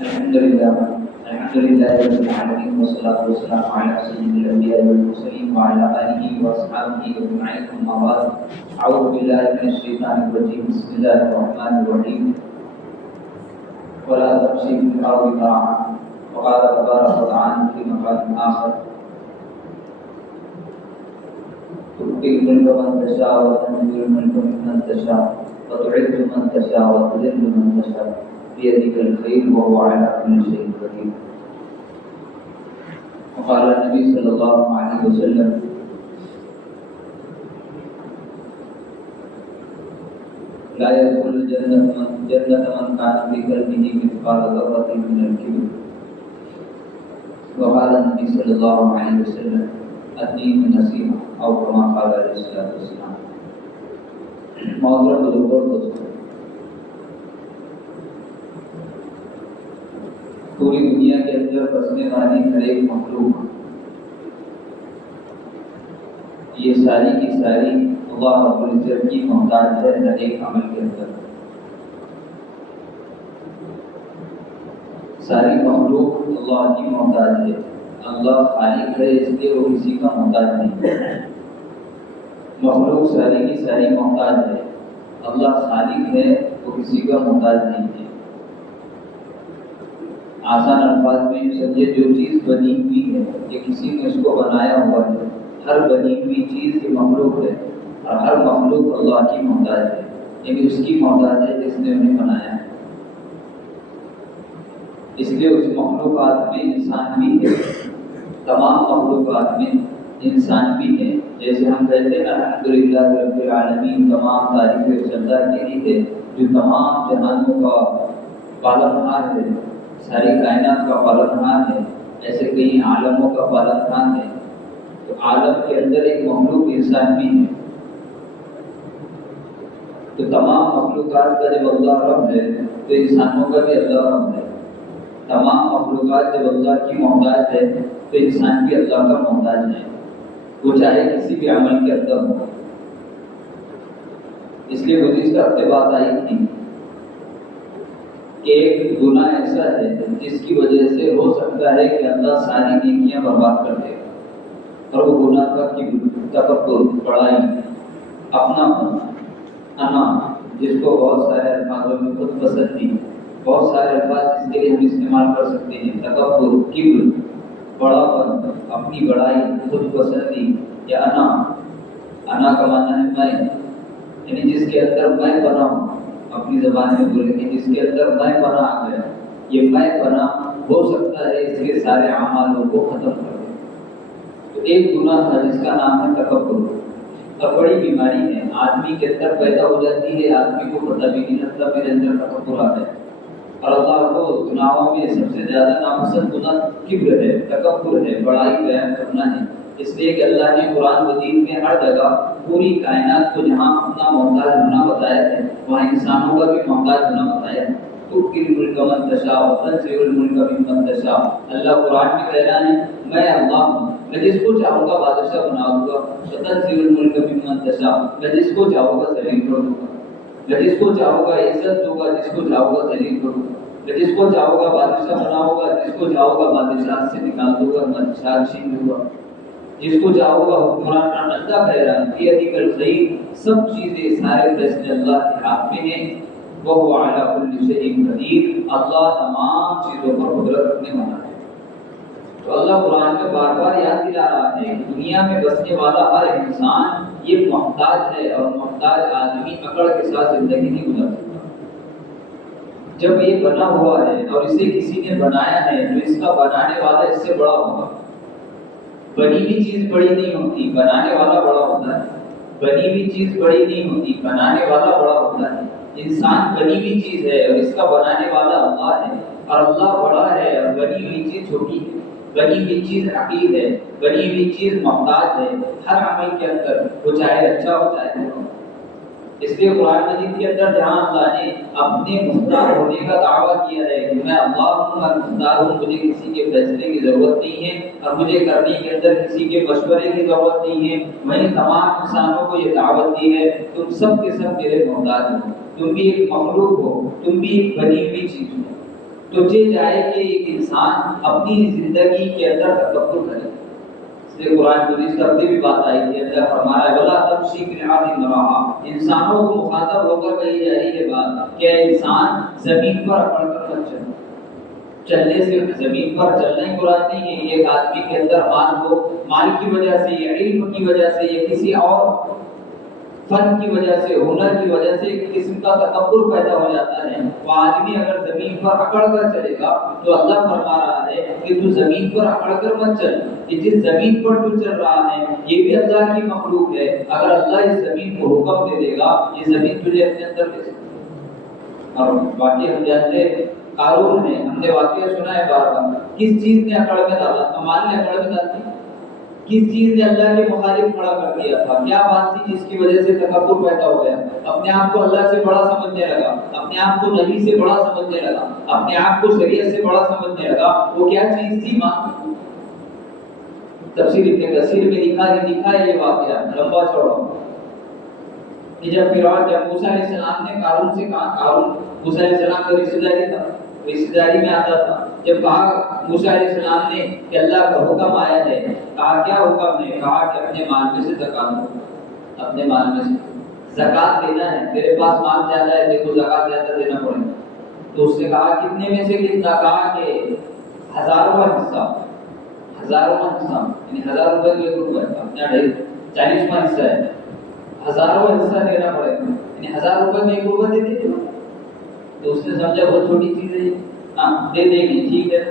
الحمد لله رب العالمين والصلاة والسلام على سيد الأنبياء والمرسلين وعلى آله وأصحابه أجمعين أما بعد أعوذ بالله من الشيطان الرجيم بسم الله الرحمن الرحيم ولا تمشي في الأرض مرحا وقال تبارك وتعالى في مقام آخر تؤتي الملك من تشاء وتنزل الملك ممن تشاء وتعز من تشاء وتذل من تشاء بيدك الخير وهو على كل شيء قدير. وقال النبي صلى الله عليه وسلم لا يدخل الجنة من كان في قلبه مثقال ذرة من الكبر. وقال النبي صلى الله عليه وسلم الدين النصيحة أو كما قال عليه الصلاة والسلام. محترم بزرگوں دوستوں، پوری دنیا کے اندر بسنے والی ہر ایک مخلوق یہ ساری کی ساری اللہ رب العزت کی محتاج ہے ہر ایک عمل کے اندر. ساری مخلوق اللہ کی محتاج ہے. اللہ خالق ہے اس لیے وہ کسی کا محتاج نہیں ہے. مخلوق ساری کی ساری محتاج ہے. اللہ خالق ہے وہ کسی کا محتاج نہیں ہے. آسان الفاظ میں سمجھے جو چیز بنی ہوئی ہے کہ کسی نے اس کو بنایا ہوا ہے. ہر بنی ہوئی چیز یہ مخلوق ہے اور ہر مخلوق اللہ کی محتاج ہے، یعنی اس کی محتاج ہے جس نے انہیں بنایا ہے. اس لیے اس مخلوقات میں انسان بھی ہے. تمام مخلوقات میں انسان بھی ہے. جیسے ہم کہتے ہیں الحمدللہ رب العالمین، تمام تعریفیں اس اللہ کے لیے ہے جو تمام جہانوں کا پالنہار ہے، ساری کائنات کا پالنہار ہے. ایسے کئی عالموں کا پالنہار ہے. تو عالم کے اندر ایک مخلوق انسان بھی ہے. تو تمام مخلوقات کا جب اللہ رب ہے تو انسانوں کا بھی اللہ رب ہے. تمام مخلوقات جب اللہ کی محتاج ہے تو انسان بھی اللہ کا محتاج ہے، وہ چاہے کسی بھی عمل کے اندر ہو. اس لیے گزشتہ ہفتے بات آئی تھی کہ ایک گناہ ایسا ہے جس کی وجہ سے ہو سکتا ہے کہ اللہ ساری نیکیاں برباد کر دے. اور وہ گناہ کا تکبر، بڑائی، اپنا انا، جس کو بہت سارے الفاظوں میں خود پسندی، بہت سارے الفاظ جس کے لیے ہم استعمال کر سکتے ہیں. تکبر، کبر، بڑا پن، اپنی بڑائی، خود پسندی یا انا کا معنی ہے میں، یعنی جس کے اندر میں بنا ہوں. اپنی زبان میں بولیں گے جس کے اندر میں بنا آ گیا. یہ میں بنا ہو سکتا ہے اس کے سارے اعمالوں کو ختم کر دے. تو ایک گناہ تھا جس کا نام ہے تکبر. اور بڑی بیماری ہے، آدمی کے اندر پیدا ہو جاتی ہے، آدمی کو پتہ بھی نہیں لگتا میرے اندر تکبر آتا ہے. اور اللہ کو گناہوں میں سب سے زیادہ ناپسند گناہ کبر ہے، تکبر ہے، بڑائی بیان کرنا ہے. اس لیے کہ اللہ نے قرآن مجید میں ہر جگہ پوری کائنات کو جہاں اپنا محتاج ہونا بتایا ہے وہاں انسانوں کا بھی محتاج ہونا بتایا ہے. تؤتی الملک من تشاء وتنزع الملک ممن تشاء. اللہ قرآن میں کہہ رہا ہے میں اللہ ہوں، میں جس کو چاہوں گا بادشاہ بناؤں گا. وتنزع الملک ممن تشاء، میں جس کو چاہوں گا ذلیل کر دوں گا. میں جس کو چاہوں گا عزت دوں گا، جس کو چاہوں گا ذلیل کروں گا. میں جس کو چاہوں گا بادشاہ بناؤں گا، جس کو چاہوں گا بادشاہ سے نکال دوں گا، بادشاہ چھین دوں گا. جس کو چاہوں گا حکمران. اللہ کہہ رہا ہے بیدک الخیر، سب چیزیں سارے فیصلے اللہ کے ہاتھ میں ہیں. وہو علی کل شیء قدیر، اللہ تمام چیزوں پر قدرت رکھنے والا ہے. تو اللہ قرآن میں بار بار یاد دلا رہا ہے کہ دنیا میں بسنے والا ہر انسان یہ محتاج ہے، اور محتاج آدمی اکڑ کے ساتھ زندگی نہیں گزار سکتا. جب یہ بنا ہوا ہے اور اسے کسی نے بنایا ہے تو اس کا بنانے والا اس سے بڑا ہوگا. بنی ہوئی چیز بڑی نہیں ہوتی، بنانے والا بڑا ہوتا ہے. بنی ہوئی چیز بڑی نہیں ہوتی، بنانے والا بڑا ہوتا ہے. انسان بنی ہوئی چیز ہے اور اس کا بنانے والا اللہ ہے. اور اللہ بڑا ہے اور بنی ہوئی چیز چھوٹی ہے. بنی ہوئی چیز حقیر ہے، بنی ہوئی چیز محتاج ہے ہر عمل کے اندر، وہ چاہے اچھا ہو چاہے برا ہو. اس لیے قرآن مجید کے اندر جہاں اللہ نے اپنے مختار ہونے کا دعویٰ کیا ہے کہ میں اللہ ہوں اور مختار ہوں، مجھے کسی کے فیصلے کی ضرورت نہیں ہے اور مجھے کرنے کے اندر کسی کے مشورے کی ضرورت نہیں ہے. میں نے تمام انسانوں کو یہ دعوت دی ہے تم سب کے سب میرے محتاج ہو. تم بھی ایک مخلوق ہو، تم بھی ایک بنی ہوئی چیز ہو. تو یہ جائے کہ ایک انسان اپنی زندگی کے اندر تکبر کرے. اس لیے قرآن مجید کا بھی بات آئی ہے، اللہ فرما رہا ہے وَلَا تَمْشِي فِي الْأَرْضِ مَرَحًا. انسانوں کو مخاطب ہو کر کہی جا رہی ہے بات کہ انسان زمین پر اکڑ کر مت چل. چلنے سے زمین پر چلنا ہی مراد نہیں ہے. ایک آدمی کے اندر مال کی وجہ سے یا علم کی وجہ سے یا کسی اور فن کی وجہ سے ہنر کی وجہ سے ایک قسم کا تکبر پیدا ہو جاتا ہے. وہ آدمی اگر زمین پر اکڑ کر چلے گا تو اللہ فرما رہا ہے کہ تو زمین پر اکڑ کر مت چل. کہ جس زمین پر تو چل رہا ہے یہ بھی اللہ کی مخلوق ہے. اگر اللہ اس زمین کو حکم دے دے گا یہ زمین تجھے اپنے اندر لے سکتی. اور باقی ہم جانتے قارون ہے، ہم نے واقعہ سنا ہے بار بار. کس چیز نے اکڑ میں ڈالا؟ مال نے اکڑ میں ڈال دی. کس چیز نے اللہ کے مخالف کھڑا کر دیا تھا؟ کیا بات تھی جس کی وجہ سے تکبر پیدا ہو گیا؟ اپنے آپ کو اللہ سے بڑا سمجھنے لگا، اپنے آپ کو نبی سے بڑا سمجھنے لگا، اپنے آپ کو شریعت سے بڑا سمجھنے لگا. وہ کیا چیز تھی؟ ماں. تفسیر ابن کثیر میں لکھا ہے یہ واقعہ لمبا چوڑا کہ جب موسیٰ علیہ السلام نے قارون سے کہا، قارون موسیٰ علیہ السلام کا رشتہ داری تھا، رشتہ داری میں آتا تھا. جب کہا موسیٰ علیہ السلام نے کہ اللہ کا حکم آیا ہے، کہا کیا حکم ہے؟ کہا کہ اپنے مال میں سے زکات دو. اپنے مال میں سے زکات دینا ہے. تیرے پاس مال زیادہ ہے، دیکھو زکات زیادہ دینا پڑے گا. تو اس نے کہا کتنے میں سے کتنا؟ کہا کہ 1000واں حصہ. 1000واں حصہ یعنی 1000 روپے کا 1 روپے کا اپنا 40واں حصہ ہے. 1000واں حصہ دینا پڑے گا یعنی 1000 روپے میں 1 روپے دے دیتے. تو اس نے سمجھا بہت چھوٹی چیز ہے، ہاں دے دیں گے. ٹھیک ہے.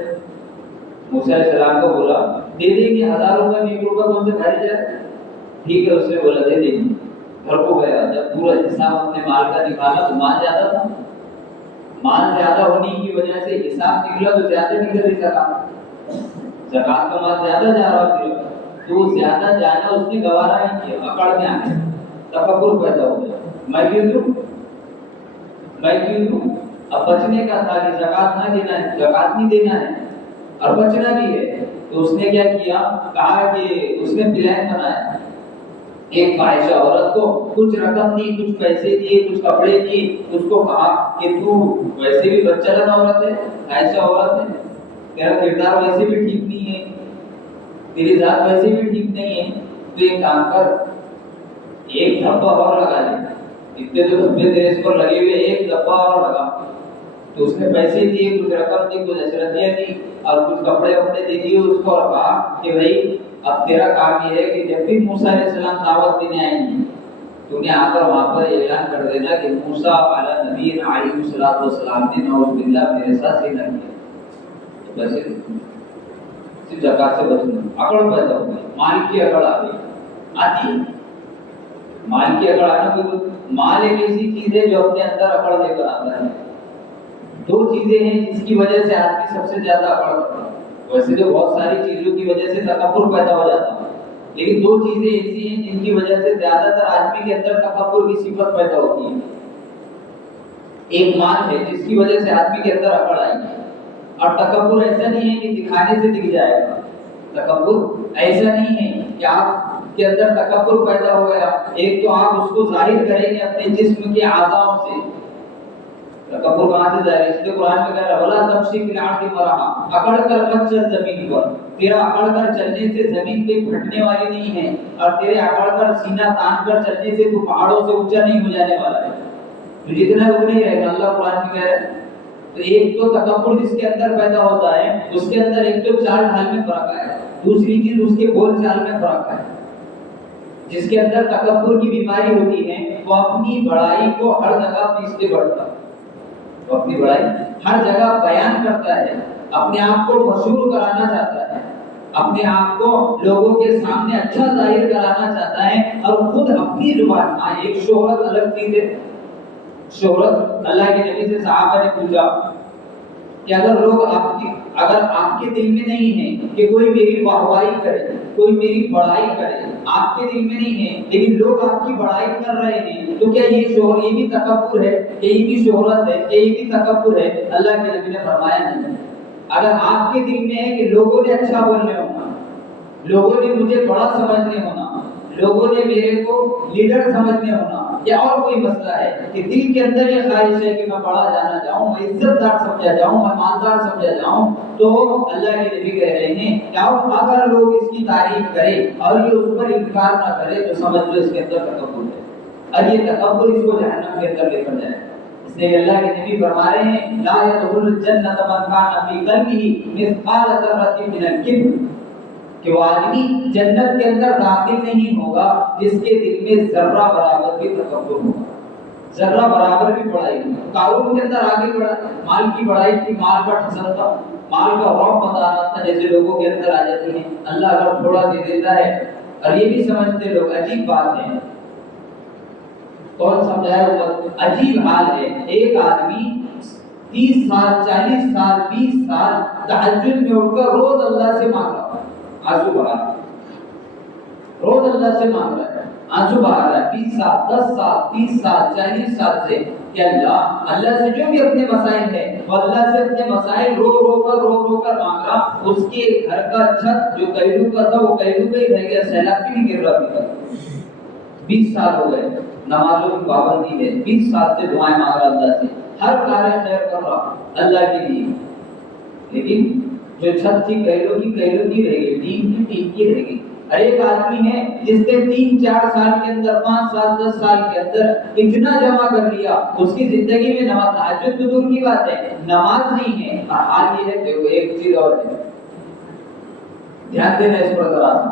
موسیٰ علیہ السلام کو بولا دے دیں گے. 1000 روپے میں 1 روپے کون سے بھاری جائے؟ ٹھیک ہے. اس نے بولا دے دیں گے. گھر کو گیا، جب پورا حساب اپنے مال کا نکالا تو مال زیادہ تھا. مال زیادہ ہونے کی وجہ سے حساب نکلا تو زیادہ نکل رہی زکات کا مال زیادہ جا رہا تھا. تو زیادہ جانا اس نے گوارا نہیں کیا، اکڑ میں آ گیا، تکبر پیدا ہو گیا. میں کیوں دوں؟ اب بچنے کا تھا کہ زکات نہ دینا ہے، زکات نہیں دینا ہے اور بچنا بھی ہے. تو اس نے کیا کیا؟ کہا کہ اس نے پلان بنایا. ایک فاحشہ عورت کو کچھ رقم دی، کچھ پیسے دیے، کچھ کپڑے دیے. اس کو کہا کہ تو ویسے بھی بدچلن عورت ہے، فاحشہ عورت ہے، تیرا کردار ویسے بھی ٹھیک نہیں ہے، تیری ذات ویسے بھی ٹھیک نہیں ہے. تو ایک کام کر، ایک دھبا اور لگا لے. اتنے تو دھبے تیرے اس پر لگے ہوئے، ایک دھبا اور لگا. تو اس نے پیسے دیے، کچھ رقم دی، کچھ اشرفیاں دی اور کچھ کپڑے وپڑے دے دیے اس کو. اور کہا کہ بھائی اب تیرا کام یہ ہے کہ جب بھی موسیٰ علیہ السلام دعوت دینے آئیں گے تو نے آ کر وہاں پر اعلان کر دینا کہ موسیٰ علیہ نبی علیہ السلام نے نعوذ باللہ میرے ساتھ سینا کیا. تو ویسے صرف زکات سے بچنا. اکڑ پیدا ہو گئی، مال کی اکڑ آ گئی. آتی مال کی اکڑ آنا کوئی مال ایک ایسی چیز ہے جو اپنے اندر اکڑ لے کر آتا ہے. 2 چیزیں ہیں جس کی وجہ سے آدمی سب سے زیادہ اکڑ کرتا ہے. ویسے تو بہت ساری چیزوں کی وجہ سے تکبر پیدا ہو جاتا ہے، لیکن 2 چیزیں ایسی ہیں جن کی وجہ سے زیادہ تر آدمی کے اندر تکبر کی صفت پیدا ہوتی ہے. ایک مال ہے جس کی وجہ سے آدمی کے اندر اکڑ آئی ہے. اور تکبر ایسا نہیں ہے کہ دکھانے سے دکھ جائے گا. تکبر ایسا نہیں ہے کہ آپ کے اندر تکبر پیدا ہو گیا. ایک تو آپ اس کو ظاہر کریں گے اپنے جسم کے اعضاء سے. تکبر کہاں سے ظاہر ہے؟ اس لیے قرآن میں کہہ رہا ہے وَلَا تَمْشِي فِي الْأَرْضِ مَرَحًا. اکڑ کر مت چل زمین پر. تیرا اکڑ کر چلنے سے زمین پہ پھٹنے والی نہیں ہے، اور تیرے اکڑ کر سینہ تان کر چلنے سے تو پہاڑوں سے اونچا نہیں ہو جانے والا ہے. تو جتنا اتنا ہی رہے گا. اللہ قرآن میں کہہ رہا ہے. تو ایک تو تکبر جس کے اندر پیدا ہوتا ہے اس کے اندر ایک تو چال ڈھال میں فرق ہے، دوسری چیز اس کے بول چال میں فرق ہے. جس کے اندر تکبر کی بیماری ہوتی ہے وہ اپنی بڑائی کو ہر جگہ پیچھے بڑھتا ہے، وہ اپنی بڑائی ہر جگہ بیان کرتا ہے، اپنے آپ کو مشہور کرانا چاہتا ہے، اپنے آپ کو لوگوں کے سامنے اچھا ظاہر کرانا چاہتا ہے. اور خود اپنی زبان، ایک شہرت الگ چیز ہے. شہرت اللہ کے نبی سے صحابہ نے پوچھا کہ اگر آپ کے دل میں نہیں ہے کہ کوئی میری واہوائی کرے، کوئی میری بڑائی کرے، آپ کے دل میں نہیں ہے لیکن لوگ آپ کی بڑائی کر رہے ہیں، تو کیا یہ بھی تکبر ہے؟ کہ یہ بھی شہرت ہے؟ کہ یہ بھی تکبر ہے؟ اللہ کے نبی نے فرمایا نہیں. اگر آپ کے دل میں ہے کہ لوگوں نے اچھا بولنے ہونا، لوگوں نے مجھے بڑا سمجھنے ہونا، لوگوں نے میرے کو لیڈر سمجھنے ہونا یا اور کوئی مسئلہ ہے کہ دل کے اندر یہ خواہش ہے کہ میں بڑا جانا چاہوں، میں عزت دار سمجھا جاؤں، میں مالدار سمجھا جاؤں، تو اللہ کے نبی کہہ رہے ہیں کہ اگر لوگ اس کی تعریف کرے اور یہ اس پر انکار نہ کرے تو سمجھ لو اس کے اندر تکبر ہے، اور یہ تکبر اس کو جہنم کے اندر لے کر جائے۔ اس لیے اللہ کے نبی فرما رہے ہیں لا يدخل الجنة من كان في قلبه مثقال ذرة من الكبر، کہ وہ آدمی جنت کے اندر داخل نہیں ہوگا جس کے دل میں ذرہ برابر بھی تکبر ہوگا، ذرہ برابر بھی بڑائی ہوگا۔ قارون کے اندر آگے بڑھا، مال کی بڑائی تھی، مال کا حسن تھا، مال کا رعب بتا رہا تھا، جیسے لوگوں کے اندر آ جاتی ہے اللہ اگر تھوڑا دے دیتا ہے، اور یہ بھی سمجھتے لوگ عجیب بات ہے، کون سمجھایا امت، عجیب حال ہے، ایک آدمی 30 سال 40 سال 20 سال تہجد میں اٹھ کر روز اللہ سے مانگ رہا ہے، آنسو بہا رہا ہے، روز اللہ سے مانگ رہا ہے، آنسو بہا رہا ہے، 20 سال 10 سال 30 سال 40 سال سے کہ اللہ سے جو بھی اپنے مسائل ہے وہ اللہ سے اپنے مسائل رو رو کر مانگ رہا۔ اس کے گھر کا چھت جو کیلو کا تھا وہ کیلو کا ہی رہ گیا، سیلاب بھی نہیں گر رہا ابھی تک۔ 20 سال ہو گئے، نمازوں کی پابندی ہے، 20 سال سے دعائیں مانگ رہا اللہ سے، ہر کار خیر کر رہا اللہ کے لیے، لیکن جو چھت تھی کیلو کی رہ گئی، ٹین کی رہ گئی۔ ہر ایک آدمی ہے جس نے 3-4 سال کے اندر 5 سال 10 سال کے اندر اتنا جمع کر لیا، اس کی زندگی میں نماز تہجد تو دور کی بات ہے، نماز نہیں ہے۔ اور حال یہ ہے کہ وہ ایک چیز اور ہے، دھیان دینا اس پر ذرا سا،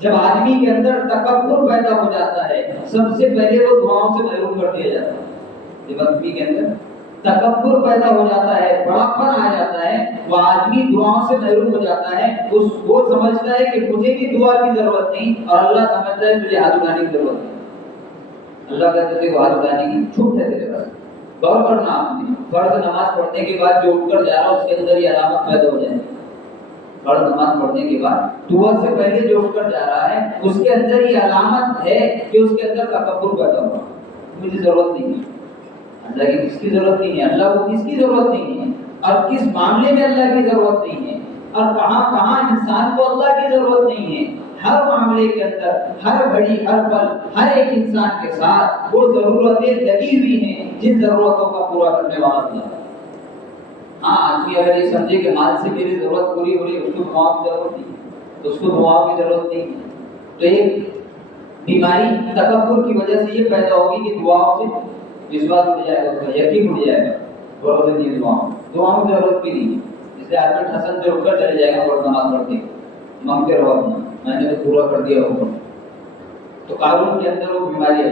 جب آدمی کے اندر تکبر پیدا ہو جاتا ہے سب سے پہلے وہ دعاؤں سے محروم کر دیا جاتا ہے۔ جب آدمی کے اندر تکبر پیدا ہو جاتا ہے، بڑاپن آ جاتا ہے، وہ آدمی دعاؤں سے محروم ہو جاتا ہے، وہ سمجھتا ہے کہ مجھے بھی دعا کی ضرورت نہیں، اور اللہ سمجھتا ہے تجھے ہاتھ اٹھانے کی ضرورت نہیں۔ اللہ کہتے تھے وہ ہاتھ اٹھانے کی چھوٹ ہے تیرے پاس، غور کرنا آپ نے، فرض نماز پڑھنے کے بعد جو اٹھ کر جا رہا ہے اس کے اندر یہ علامت پیدا ہو جائے، فرض نماز پڑھنے کے بعد دعا سے پہلے جو اٹھ کر جا رہا ہے اس کے اندر یہ علامت ہے کہ اس کے اندر تکبر پیدا ہوا، مجھے ضرورت نہیں ہے اللہ کی، کس کی ضرورت نہیں ہے، اللہ کو کس کی ضرورت نہیں ہے، اور کس معاملے میں اللہ کی ضرورت نہیں ہے، اور کہاں انسان کو اللہ کی ضرورت نہیں ہے۔ ہر معاملے کے اندر، ہر گھڑی، ہر پل، ہر ایک انسان کے ساتھ وہ ضرورتیں لگی ہوئی ہیں جن ضرورتوں کا پورا کرنے والا اللہ ہے۔ ہاں آدمی اگر یہ سمجھے کہ مال سے میری ضرورت پوری ہو رہی ہے، اس کو دعا کی ضرورت نہیں ہے، اس کو دعا کی ضرورت نہیں ہے، تو ایک بیماری تکبر کی وجہ سے یہ پیدا ہوگی کہ دعاؤں سے وشواس اٹھ جائے گا، اس کا یقین اٹھ جائے گا، ضرورت نہیں ہے دعاؤں کی ضرورت بھی نہیں ہے۔ اس لیے آدمی حسن سے اٹھ کر چلے جائے گا اور نماز پڑھتے مانگتے رہو اپنا، میں نے تو پورا کر دیا ہوگا۔ تو قارون کے اندر وہ بیماری ہے،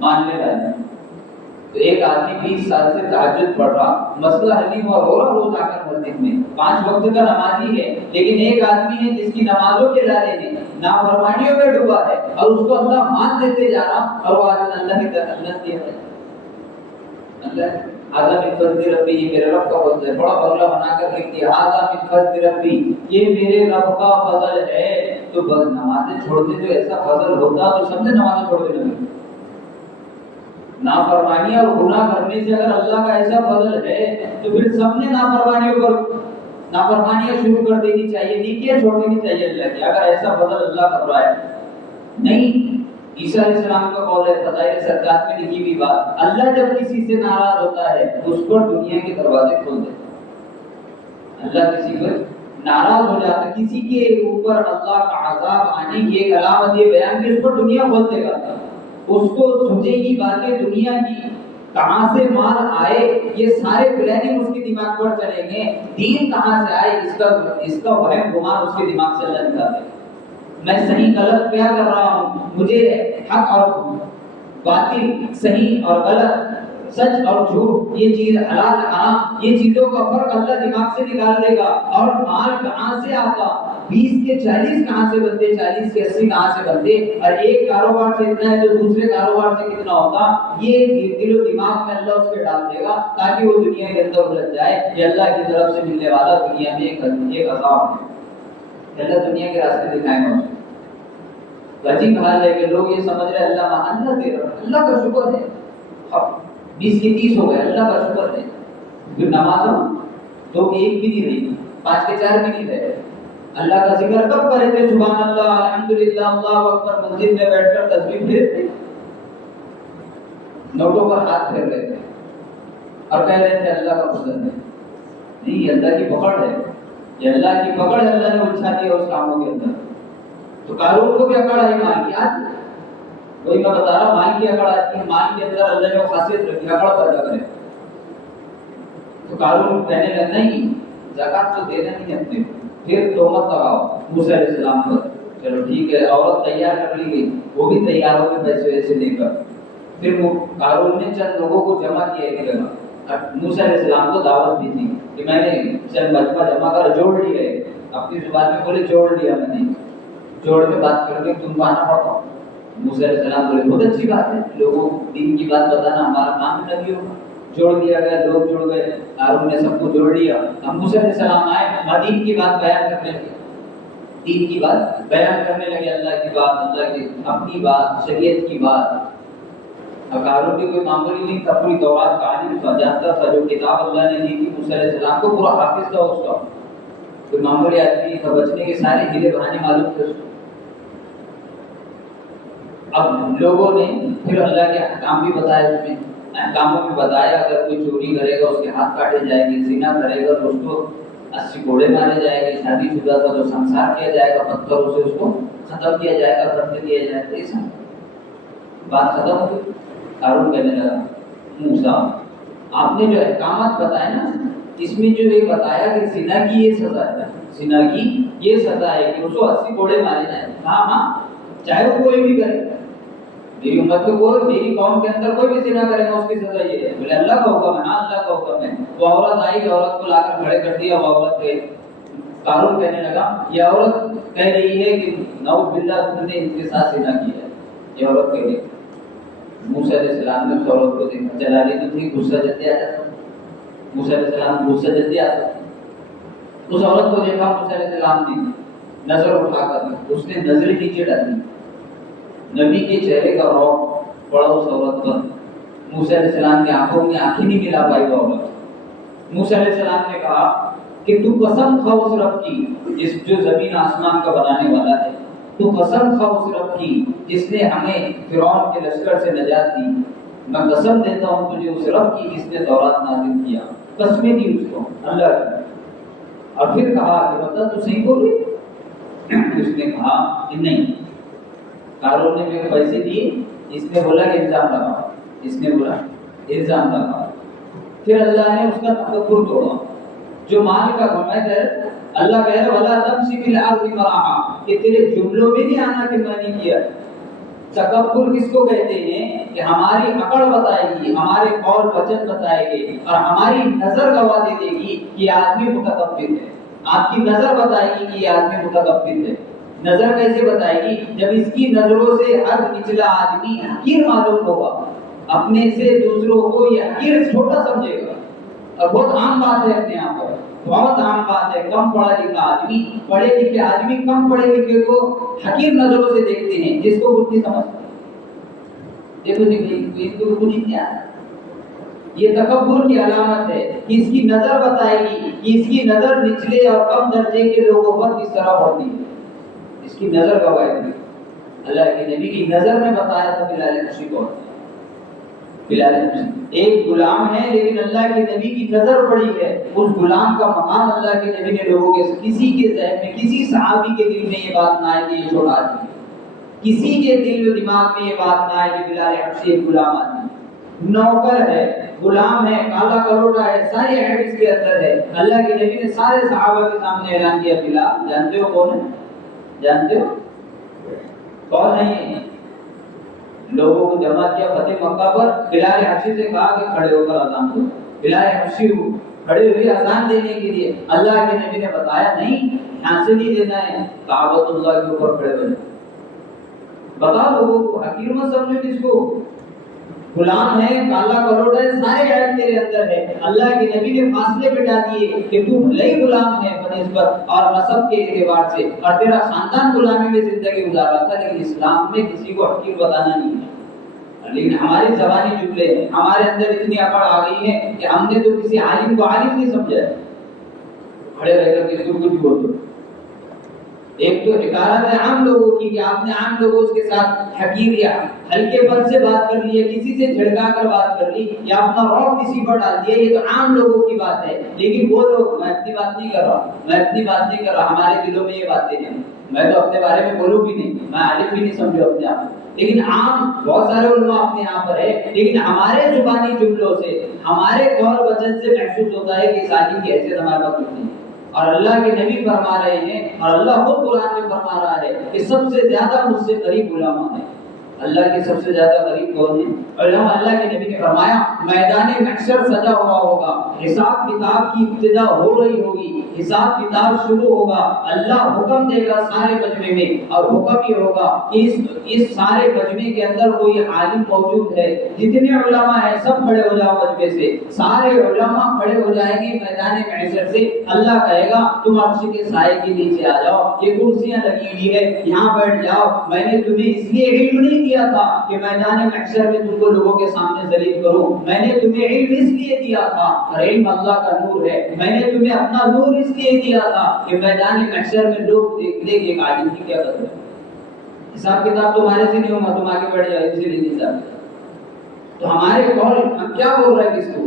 ماننے والی۔ تو ایک آدمی 20 سال سے تہجد پڑھ رہا، مسئلہ حل نہیں ہوا، رو رہا روز آ کر مسجد میں، 5 وقت کا نمازی ہے، لیکن ایک آدمی ہے جس کی نمازوں کے لالے نے نافرمانیوں میں ڈوبا ہے، اور اس کو اللہ مان دیتے جا رہا، اور وہ آدمی اللہ کی طرف اللہ دیا ہے، اللہ آزا من فضل ربی، یہ میرے رب کا فضل ہے، بڑا بنگلہ بنا کر لکھ دیا آزا من فضل ربی، یہ میرے رب کا فضل ہے۔ تو بس نمازیں چھوڑنے جو ایسا فضل ہوتا تو سب نے نمازیں چھوڑ دینا، نافرمانیاں اور گناہ کرنے سے اگر اللہ کا ایسا فضل ہے تو پھر سب نے نافرمانیاں شروع کر دینی چاہیے، نیکیاں چھوڑ دینی چاہیے اللہ کی، اگر ایسا فضل اللہ کر رہا ہے۔ نہیں، عیسیٰ علیہ السلام کا قول ہے فضائل سرکات میں لکھی ہوئی بات، اللہ جب کسی سے ناراض ہوتا ہے اس پر دنیا کے دروازے کھول دیتا ہے، اللہ کسی پر ناراض ہو جاتا ہے، کسی کے اوپر اللہ کا عذاب آنے کی ایک علامت یہ بیان کہ اس پر دنیا کھول دے گا، اس کو سوچے گی باتیں دنیا کی، کہاں سے مال آئے یہ سارے پلاننگ اس کے دماغ پر چلیں گے، دین کہاں سے آئے اس کا وہم گمان اس کے دماغ سے اللہ نکال دے گا، میں صحیح غلط کیا کر رہا ہوں، مجھے حق اور باطل، صحیح اور غلط، سچ اور جھوٹ، یہ چیز حلال حرام، یہ چیزوں کا فرق اللہ دماغ سے نکال دے گا، اور مال کہاں سے آتا، 20 کے 40 کہاں سے بنتے، 40 کے 80 کہاں سے بنتے، اور ایک کاروبار سے اتنا ہے تو دوسرے کاروبار سے کتنا ہوتا، یہ دل و دماغ میں اللہ اس کے ڈال دے گا تاکہ وہ دنیا کے اندر الجھ جائے کہ اللہ کی طرف سے ملنے والا دنیا میں ایک عذاب ہے، اللہ دنیا کے راستے دکھائیں گا۔ عجیب حال ہے کہ لوگ یہ سمجھ رہے اللہ دے رہا، اللہ کا شکر ہے، اب 20 کے 30 ہو گئے، اللہ کا شکر ہے، پھر نمازوں 2 کی 1 بھی نہیں رہی، 5 کے 4 بھی نہیں رہے، اللہ کا ذکر کب کرے تھے؟ سبحان اللہ، الحمدللہ، اللہ اکبر، مسجد میں بیٹھ کر تسبیح پھیرتے، نوٹوں پر ہاتھ پھیر رہے تھے اور کہہ رہے تھے اللہ کا فضل ہے. نہیں، یہ اللہ کی پکڑ ہے، یہ اللہ کی پکڑ ہے، اللہ نے الجھا دیا اس کاموں کے اندر. تو قارون کو بھی اکڑ آئی مال کی. آج وہی میں بتا رہا ہوں، مال کی اکڑ آتی ہے، مال کے اندر اللہ نے وہ خاصیت رکھی، اکڑ پیدا کرے. تو قارون کہنے لگا نہیں، زکات تو دینا نہیں اپنے. پھر تہمت لگاؤ موسیٰ علیہ السلام پر. چلو ٹھیک ہے، عورت تیار کر لی گئی، وہ بھی تیار ہو کے پیسے ویسے دے کر. پھر قارون نے چند لوگوں کو جمع کیا ایک جگہ. موسیٰ علیہ السلام کو دعوت دی تھی کہ میں نے چند مجمع جمع کر جوڑ لیا ہے. اپنی زبان میں بولے جوڑ لیا میں نے، جوڑ کے بات کر کے تم کو آنا پڑتا ہوں. موسیٰ علیہ السلام بولے بہت اچھی بات ہے، لوگوں کو دین کی بات بتانا ہمارا کام لگی ہوگا. جوڑ دیا گیا، لوگ جڑ گئے، قارون نے سب کو جوڑ لیا. اب موسیٰ علیہ السلام آئے، دین کی بات بیان کرنے لگے، دین کی بات بیان کرنے لگے، اللہ کی بات، اللہ کی اپنی بات، شریعت کی بات. اب قارون بھی کوئی معمولی نہیں تھا، پوری تورات کا عالم تھا، جانتا تھا جو کتاب اللہ نے دی تھی موسیٰ علیہ السلام کو، پورا حافظ تھا اس کا. کوئی معمولی آدمی تھا، بچنے کے سارے ہیلے بہانے معلوم تھے اس کو. اب لوگوں نے پھر اللہ کے احکام بھی بتائے، اس میں احکاموں میں بتایا اگر کوئی چوری کرے گا اس کے ہاتھ کاٹے جائیں گے، زنا کرے گا تو اس کو 80 کوڑے مارے جائیں گے، شادی شدہ تھا تو سنسار کیا جائے گا، پتھروں سے اس کو ختم کیا جائے گا، قتل کیا جائے گا. یہ سب بات ختم ہو گئی. قارون کہنے لگا موسیٰ آپ نے جو احکامات بتائے نا، اس میں جو یہ بتایا کہ زنا کی یہ سزا ہے، زنا کی یہ سزا ہے کہ اس کو 80 کوڑے مارے جائیں. ہاں چاہے وہ کوئی بھی کرے، میری امت میں کوئی، میری قوم کے اندر کوئی بھی زنا کرے گا اس کی سزا یہ ہے. بولے اللہ کا حکم ہے. ہاں اللہ کا حکم ہے. وہ عورت آئی، عورت کو لا کر کھڑے کر دیا. وہ عورت کے قارون کہنے لگا یہ عورت کہہ رہی ہے کہ نعوذ باللہ تم نے ان کے ساتھ زنا کیا ہے. یہ عورت کہہ رہی. موسیٰ علیہ السلام نے اس عورت کو دیکھا، جلالی تو تھی، غصہ جلدی آ جاتا. موسیٰ علیہ السلام غصہ جلدی آتا. اس عورت کو دیکھا موسیٰ علیہ السلام نے، نظر اٹھا کر اس نے نظر نیچے ڈالی. نبی کے چہرے کا رعب پڑا اس عورت پر. موسیٰ علیہ السلام کی آنکھوں میں آنکھیں نہیں ملا پائی وہ عورت. موسیٰ علیہ السلام نے کہا کہ تو قسم کھا اس رب کی جو زمین آسمان کا بنانے والا ہے، تو قسم کھا اس رب کی جس نے ہمیں فرعون کے لشکر سے نجات دی. میں قسم دیتا ہوں تجھے اس رب کی جس نے تورات نازل کیا. قسمیں دی اس کو اللہ کی. اور پھر کہا کہ بتا تو صحیح بول رہی. اس نے کہا کہ نہیں. قارون نے میرے پیسے دیے، اس نے بولا کہ الزام لگاؤ، اس نے بولا الزام لگاؤ. پھر اللہ نے اس کا تکبر توڑا. جو مال کا گناہ ہے، اللہ کہہ رہا ولا تمشي في الارض مرحا، کہ تیرے جملوں میں نہیں آنا کہ میں نے کیا. تکبر کس کو کہتے ہیں کہ ہماری عقل بتائے گی، ہمارے قول وچن بتائے گی اور ہماری نظر گواہ دے دے گی کہ یہ آدمی متکبر ہے. آپ کی نظر بتائے گی کہ یہ آدمی متکبر ہے. نظر کیسے بتائے گی؟ جب اس کی نظروں سے ہر نچلا آدمی حقیر معلوم ہوگا، اپنے سے دوسروں کو یہ حقیر چھوٹا سمجھے گا. اور بہت عام بات ہے اپنے یہاں پر، بہت عام بات ہے. کم پڑھا لکھا آدمی، پڑھے لکھے آدمی کم پڑھے لکھے کو حقیر نظروں سے دیکھتے ہیں، جس کو کچھ نہیں سمجھتے. دیکھو ان کو کچھ نہیں آتا. یہ تکبر کی علامت ہے کہ اس کی نظر بتائے گی کہ اس کی نظر نچلے اور کم درجے کے لوگوں پر کس طرح ہوتی ہے. اس کی نظر گواہ دی. اللہ کے نبی کی نظر نے بتایا تھا بلال حبشی کو. بلال حبشی ایک غلام ہے لیکن اللہ کے نبی کی نظر پڑی ہے. اس غلام کا مقام اللہ کے نبی نے لوگوں کے کسی کے ذہن میں، کسی صحابی کے دل میں یہ بات نہ آئے کہ یہ چھوڑا آدمی، کسی کے دل و دماغ میں یہ بات نہ آئے کہ بلال حبشی ایک غلام آدمی. نوکر ہے، غلام ہے، کالا کروڑا ہے، ساری عیب اس کے اندر ہے. اللہ کے نبی نے سارے صحابہ کے سامنے اعلان کیا بلال جانتے ہو کون ہے؟ جانتے ہو کون ہے یہ؟ لوگوں کو جمع کیا فتح مکہ پر. بلال حبشی سے کہا کہ کھڑے ہو کر اذان دو. بلال حبشی کھڑے ہوئے اذان دینے کے لیے. اللہ کے نبی نے بتایا نہیں، یہاں سے نہیں دینا ہے، کعبۃ اللہ کے اوپر کھڑے ہوئے. بتا لوگوں کو، حقیر مت سمجھو کس کو. غلام ہے، کالا کروڑا ہے، سارے عیب تیرے اندر ہے. اللہ کے نبی نے فاصلے بٹھا دیے کہ تو بھلے ہی غلام ہے بنسبت اور نسب کے اعتبار سے، اور تیرا خاندان غلامی میں زندگی گزار رہا تھا، لیکن اسلام میں کسی کو حقیر بتانا نہیں ہے. لیکن ہماری زبانی جملے، ہمارے اندر اتنی اکڑ آ گئی ہے کہ ہم نے تو کسی عالم کو عالم نہیں سمجھا ہے. کھڑے رہ کر کس کو کچھ بول دو. ایک تو حکارت ہے عام لوگوں کی کہ آپ نے عام لوگوں کے ساتھ حقیر یا ہلکے پن سے بات کر لی ہے، کسی سے جھڑکا کر بات کر لی یا اپنا رعب کسی پر ڈال دیا، یہ تو عام لوگوں کی بات ہے. لیکن وہ لوگ، میں اپنی بات نہیں کر رہا، ہمارے دلوں میں یہ باتیں ہیں. میں تو اپنے بارے میں بولوں بھی نہیں، میں عالم بھی نہیں سمجھو اپنے آپ کو، لیکن عام بہت سارے علماء اپنے یہاں پر ہے، لیکن ہمارے زبانی جملوں سے، ہمارے قول وچن سے محسوس ہوتا ہے کہ اس عالم کی حیثیت ہمارے پاس نہیں ہے. اور اللہ کے نبی فرما رہے ہیں اور اللہ خود قرآن میں فرما رہا ہے کہ سب سے زیادہ مجھ سے قریب علماء ہیں. اللہ کے سب سے زیادہ قریب کون ہیں؟ علماء. اللہ کے نبی نے فرمایا میدان محشر سجا ہوا ہوگا، حساب کتاب کی ابتدا ہو رہی ہوگی، حساب کتاب شروع ہوگا، اللہ حکم دے گا سارے مجمع میں، اور حکم یہ ہوگا کہ اس سارے مجمع کے اندر کوئی عالم موجود ہے، جتنے علماء ہیں سب کھڑے ہو جاؤ مجمع سے. سارے علماء کھڑے ہو جائیں گے میدان محشر سے. اللہ کہے گا تم عرش کے سائے کے نیچے آ جاؤ، یہ کرسیاں لگی ہوئی ہے یہاں بیٹھ جاؤ. میں نے تمہیں اس لیے علم نہیں دیا تھا کہ میدان محشر میں تم کو لوگوں کے سامنے ذلیل کروں، میں نے تمہیں علم اس لیے دیا تھا، اور علم اللہ کا نور ہے. میں نے تمہیں اپنا نور اس لیے دیا تھا کہ میدان محشر میں لوگ دیکھ لیں کہ ایک عالم کی کیا قدر ہے. حساب کتاب تمہارے سے نہیں ہوگا، تم آگے بڑھ جاؤ، اسی لیے حساب کتاب. تو ہمارے قول، ہم کیا بول رہے ہیں کس کو،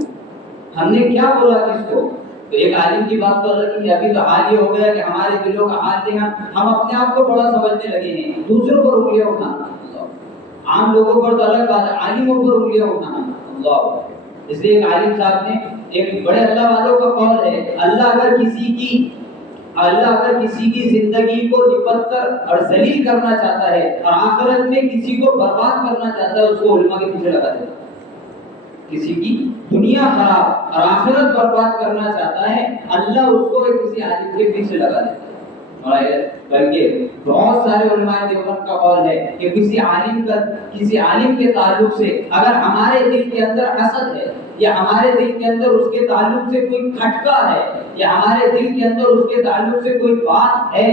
ہم نے کیا بولا کس کو. تو ایک عالم کی بات تو الگ ہے. ابھی تو حال یہ ہو گیا کہ ہمارے دلوں کا حال دیکھا، ہم اپنے آپ کو بڑا سمجھنے لگے ہیں، دوسروں پر انگلیاں اٹھانا. عام لوگوں پر تو الگ بات ہے، عالموں پر انگلیاں اٹھانا. اللہ. اس لیے ایک عالم صاحب نے، ایک بڑے اللہ والوں کا قول ہے، اللہ اگر کسی کی زندگی کو نپت کر اور ذلیل کرنا چاہتا ہے اور آخرت میں کسی کو برباد کرنا چاہتا ہے، اس کو علماء کے پیچھے لگا دیتا ہے. کسی کی دنیا خراب اور آخرت برباد کرنا چاہتا ہے، اللہ اس کو کسی عالم کے پیچھے لگا دیتا ہے. بلکہ بہت سارے علماء دیوبند کا قول ہے کہ کسی عالم کے تعلق سے اگر ہمارے دل کے اندر حسد ہے، یا ہمارے دل کے اندر اس کے تعلق سے کوئی کھٹکا ہے، یا ہمارے دل کے اندر اس کے تعلق سے کوئی بات ہے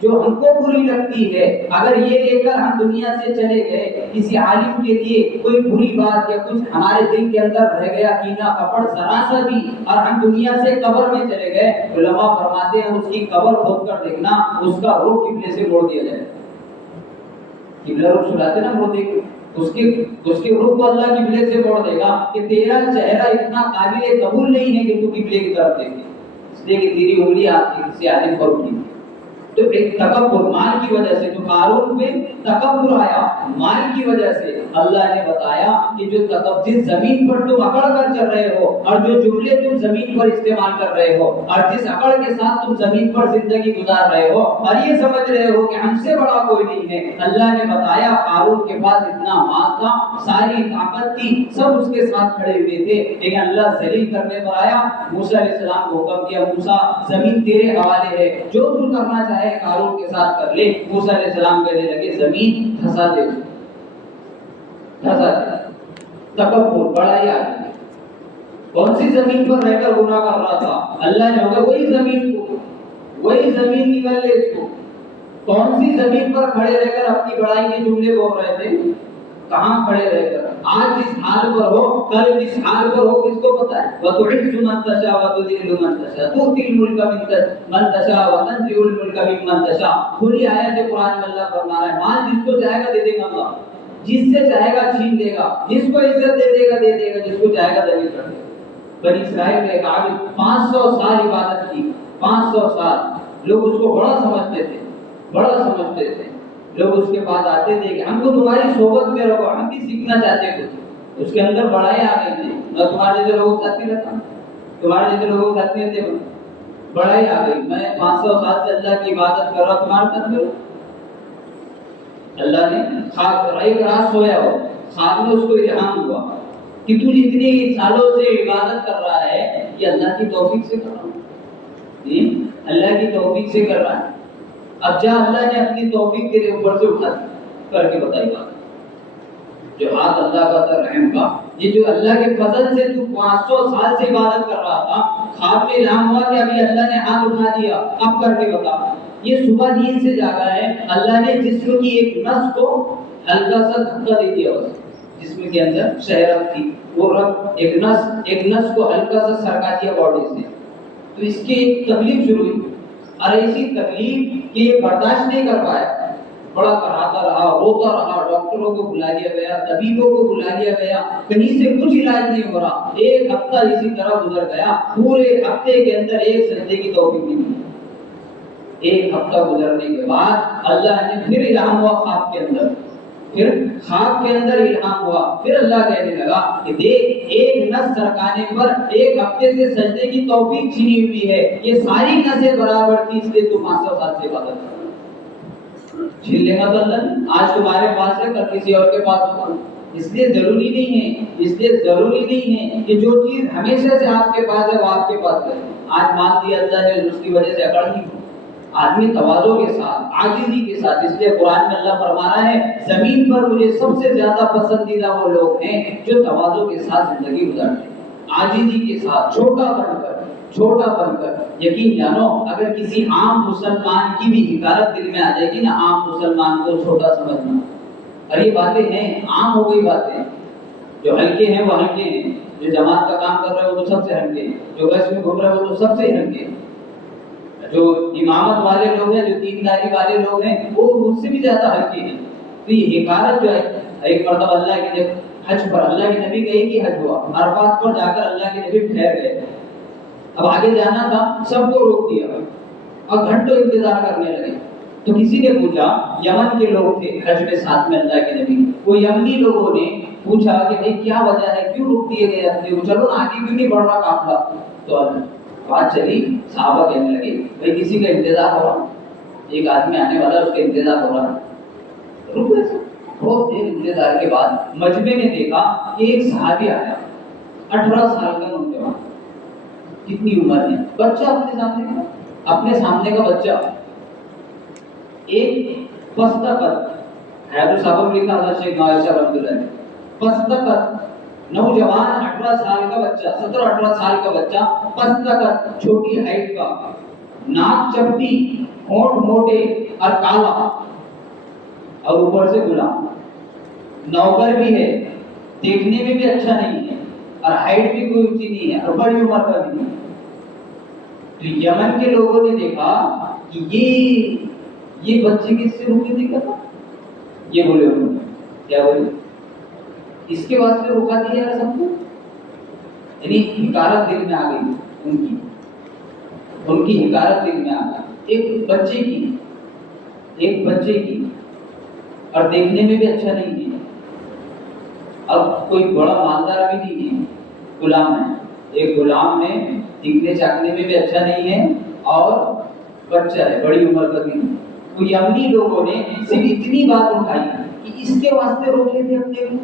جو ہم کو بری لگتی ہے، اگر یہ لے کر ہم دنیا سے چلے گئے، کسی عالم کے لیے کوئی بری بات یا کچھ ہمارے دل کے اندر رہ گیا کینہ کپڑ ذرا سا بھی، اور ہم دنیا سے قبر میں چلے گئے، علماء فرماتے ہیں اس کی قبر کھود کر دیکھنا، اس کا رخ قبلے سے موڑ دیا جائے. قبلہ رخ سلاتے نا، وہ دیکھ اس کے رخ کو اللہ قبلے سے موڑ دے گا کہ تیرا چہرہ اتنا قابل قبول نہیں ہے کہ تو قبلے کی طرف دیکھے، اس لیے کہ تیری انگلی آپ کی کسی عالم پر اٹھی. تو ایک تکبر مال کی وجہ سے، جو قارون میں تکبر آیا مال کی وجہ سے، اللہ نے بتایا کہ جو جس زمین پر تم اکڑ کر چل رہے ہو، اور جو جملے تم زمین پر استعمال کر رہے ہو، اور جس اکڑ کے ساتھ تم زمین پر زندگی گزار رہے ہو، اور یہ سمجھ رہے ہو کہ ہم سے بڑا کوئی نہیں ہے، اللہ نے بتایا قارون کے پاس اتنا مال تھا، ساری طاقت تھی، سب اس کے ساتھ کھڑے ہوئے تھے، لیکن اللہ ذلیل کرنے پر آیا. موسیٰ علیہ السلام کو حکم کیا موسیٰ زمین تیرے حوالے ہے، جو تو کرنا چاہے قارون کے ساتھ کر لے. موسیٰ علیہ السلام کہنے لگے زمین دھسا دے. تکبر، بڑائی آ گئی. کون سی زمین پر رہ کر گناہ کر رہا تھا، اللہ نے ہوگا وہی زمین نکل لے اس کو. کون سی زمین پر کھڑے رہ کر اپنی بڑائی کے جملے بول رہے تھے، کہاں کھڑے رہ کر. آج جس حال پر ہو، کل جس حال پر ہو، کس کو پتا ہے. وَتُعِزُّ مَن تَشَاءُ وَتُذِلُّ مَن تَشَاءُ تُؤْتِي الْمُلْكَ مَن تَشَاءُ وَتَنزِعُ الْمُلْكَ مِمَّن تَشَاءُ. کھلی آیت قرآن میں اللہ فرما رہا ہے مال جس کو چاہے گا دے دے گا اللہ، جس سے چاہے گا چھین دے گا، جس کو عزت دے دے گا، جس کو چاہے گا ذلیل کر دے گا. بنی اسرائیل میں ایک عابد 500 سال عبادت کی، 500 سال لوگ اس کو بڑا سمجھتے تھے. لوگ اس کے پاس آتے تھے کہ ہم کو تمہاری صحبت میں رکھو، ہم بھی سیکھنا چاہتے کچھ. اس کے اندر بڑائی آ گئی تھی. میں تمہارے جیسے لوگوں کے ساتھ نہیں رہتا، تمہارے جیسے لوگوں کے ساتھ نہیں رہتے. بڑائی آ گئی، میں 500 سال سے اللہ کی عبادت کر رہا ہوں، تمہارے ساتھ کروں. اللہ نے خواب، ایک رات سویا ہو، خواب میں اس کو الہام ہوا کہ تو جتنی سالوں سے عبادت کر رہا ہے یہ اللہ کی توفیق سے کر رہا ہوں، اللہ کی توفیق سے کر رہا ہے. اب جا اللہ نے اپنی توفیق تیرے اوپر سے اٹھا دی، کر کے بتائی بات. جو ہاتھ اللہ کا تھا رحم کا، یہ جو اللہ کے فضل سے تو 500 سال سے عبادت کر رہا تھا، خواب میں الہام ہوا کہ ابھی اللہ نے ہاتھ اٹھا دیا، اب کر کے بتا. یہ صبح نیند سے جاگا ہے، اللہ نے جسم کی ایک نس کو ہلکا سا دھکا دے دیا. جسم کے اندر شہرت تھی، وہ رگ ایک نس کو ہلکا سا سرکا دیا باڈی سے. تو اس کی ایک تکلیف شروع ہوئی، اور ایسی تکلیف کہ یہ برداشت نہیں کر پایا، بڑا کراتا رہا، روتا رہا، ڈاکٹروں کو بلا لیا گیا، طبیبوں کو بلا لیا گیا، کہیں سے کچھ علاج نہیں ہو رہا، ایک ہفتہ اسی طرح گزر گیا، پورے ہفتے کے اندر ایک سجدے کی توفیق نہیں ملی۔ ایک ہفتہ گزرنے کے بعد اللہ نے پھر الہام ہوا خواب کے اندر، پھر خواب کے اندر الہام ہوا، پھر اللہ کہنے لگا کہ دیکھ ایک نس سرکانے پر ایک ہفتے سے سجدے کی توفیق چھینی ہوئی ہے، یہ ساری نسیں برابر تھی، اس لیے تو 500 سال سے عبادت کر چھین لے گا تو اللہ آج تمہارے پاس ہے، کل کسی اور کے پاس ہوگا۔ اس لیے ضروری نہیں ہے کہ جو چیز ہمیشہ سے آپ کے پاس ہے وہ آپ کے پاس ہے۔ آج مان دیا اللہ نے، اس کی وجہ سے اکڑ نہیں، آدمی تواضع کے ساتھ، عاجزی کے ساتھ، اس لیے قرآن میں اللہ فرما رہا ہے زمین پر مجھے سب سے زیادہ پسندیدہ وہ لوگ ہیں جو تواضع کے ساتھ زندگی گزارتے ہیں، عاجزی کے ساتھ، چھوٹا بن کر۔ یقین جانو اگر کسی عام مسلمان کی بھی حقارت دل میں آ جائے گی نا، عام مسلمان کو چھوٹا سمجھنا، اور یہ باتیں ہیں عام ہو گئی باتیں، جو ہلکے ہیں وہ ہلکے ہیں، جو جماعت کا کام کر رہے ہیں وہ تو سب سے ہلکے ہیں، جو بس میں گھوم رہے ہیں وہ تو سب سے ہلکے ہیں، جو امامت والے لوگ ہیں، جو دینداری والے لوگ ہیں وہ مجھ سے بھی زیادہ ہلکے ہیں۔ تو یہ حقارت جو ہے، ایک مرتبہ اللہ کے جب حج پر اللہ کے نبی کا ایک ہی حج ہوا، عرفات پر جا کر اللہ کے نبی ٹھہر گئے، اب آگے جانا تھا، سب کو روک دیا اور گھنٹوں انتظار کرنے لگے۔ تو کسی نے پوچھا، یمن کے لوگ تھے حج میں ساتھ میں اللہ کے نبی، وہ یمنی لوگوں نے پوچھا کہ بھئی کیا وجہ ہے، کیوں روک دیے گئے اپنے کو، چلو نا آگے کیوں نہیں بڑھ رہا قافلہ؟ تو بات چلی، صحابہ کہنے لگے بھئی کسی کا انتظار ہو رہا، ایک آدمی آنے والا اس کا انتظار ہو رہا، رک گئے سب۔ بہت دیر انتظار کے بعد مجمع نے دیکھا کہ ایک صحابی آیا، 18 سال کا نوجوان، کتنی عمر ہے، بچہ اپنے سامنے کا بچہ، ایک پستہ قد، حیات صاحب میں لکھا حضرت شیخ نواز شاہ رحمۃ اللہ علیہ، پستہ قد نوجوان، 18 سال کا بچہ، 17-18 سال کا بچہ، پستہ قد، چھوٹی ہائٹ کا، ناک چپٹی، ہونٹ موٹے اور کالا، اور اوپر سے غلام، نوکر بھی ہے، دیکھنے میں بھی اچھا نہیں ہے، اور ہائٹ بھی کوئی اونچی نہیں ہے، اور بڑی عمر کا بھی نہیں۔ تو یمن کے لوگوں نے دیکھا کہ یہ بچے کس سے روکے دیکھا تھا، یہ بولے انہوں نے، کیا بولے، اس کے واسطے روکا دیا ہے سب کو، یعنی حقارت دل میں آ گئی ان کی حقارت دل میں آ گئی، ایک بچے کی، اور دیکھنے میں بھی اچھا نہیں ہے، اب کوئی بڑا مالدار بھی نہیں ہے، غلام ہے، ایک غلام میں دکھنے چاکنے میں بھی اچھا نہیں ہے، اور بچہ ہے، بڑی عمر کا بھی نہیں۔ تو یمنی لوگوں نے صرف اتنی بات اٹھائی کہ اس کے واسطے روکے تھے اپنے کو،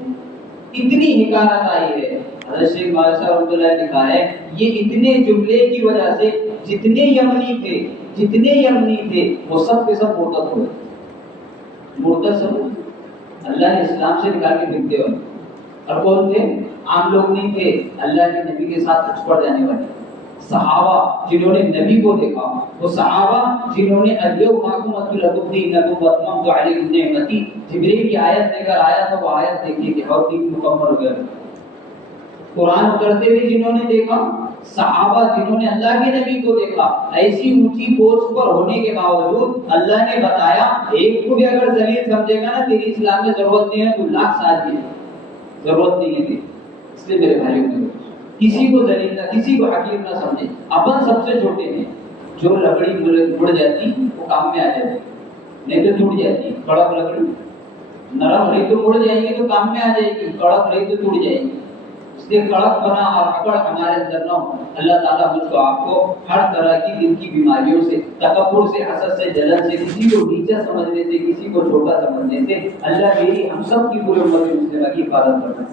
اتنی حقارت آئی ہے۔ حضرت شیخ نواز شاہ رحمۃ اللہ نے لکھا ہے یہ اتنے جملے کی وجہ سے جتنے یمنی تھے وہ سب کے سب مرتد ہوئے، مرتد سب اللہ نے اسلام سے نکال کے پھینک دیا، اور کون تھے؟ عام لوگ نہیں تھے، اللہ کے نبی کے ساتھ حج پر جانے والے صحابہ جنہوں نے نبی کو دیکھا، وہ صحابہ جنہوں نے الیوم اکملت لکم دینکم واتممت علیکم نعمتی، جبریل کی آیت لے کر آیا تھا، وہ آیت دیکھی کہ اور دین مکمل ہو گیا، قرآن اترتے ہوئے جنہوں نے دیکھا، صحابہ جنہوں نے اللہ کے نبی کو دیکھا، ایسی اونچی پوسٹ پر ہونے کے باوجود اللہ نے بتایا ایک کو بھی اگر ذلیل سمجھے گا نا تیری اسلام میں ضرورت نہیں ہے، تو لاکھ سال کی ضرورت نہیں ہے تیری۔ اس لیے میرے بھائیوں میں کسی کو ذلیل نہ، کسی کو حقیر نہ سمجھے، اپن سب سے چھوٹے ہیں، جو لکڑی مڑ جاتی وہ کام میں آ جاتی، نہیں تو ٹوٹ جاتی، کڑک لکڑی نرم رہی تو مڑ جائے گی تو کام میں آ جائے گی، کڑک رہی تو ٹوٹ جائے گی، اس لیے کڑک بنا اور اکڑ ہمارے اندر نہ ہو۔ اللہ تعالیٰ مجھ کو آپ کو ہر طرح کی دل کی بیماریوں سے، تکبر سے، حسد سے، جلن سے، کسی کو نیچا سمجھنے سے، کسی کو چھوٹا سمجھنے سے، اللہ میری ہم سب کی پورے امت مسلمہ کی حفاظت کرنا ہے۔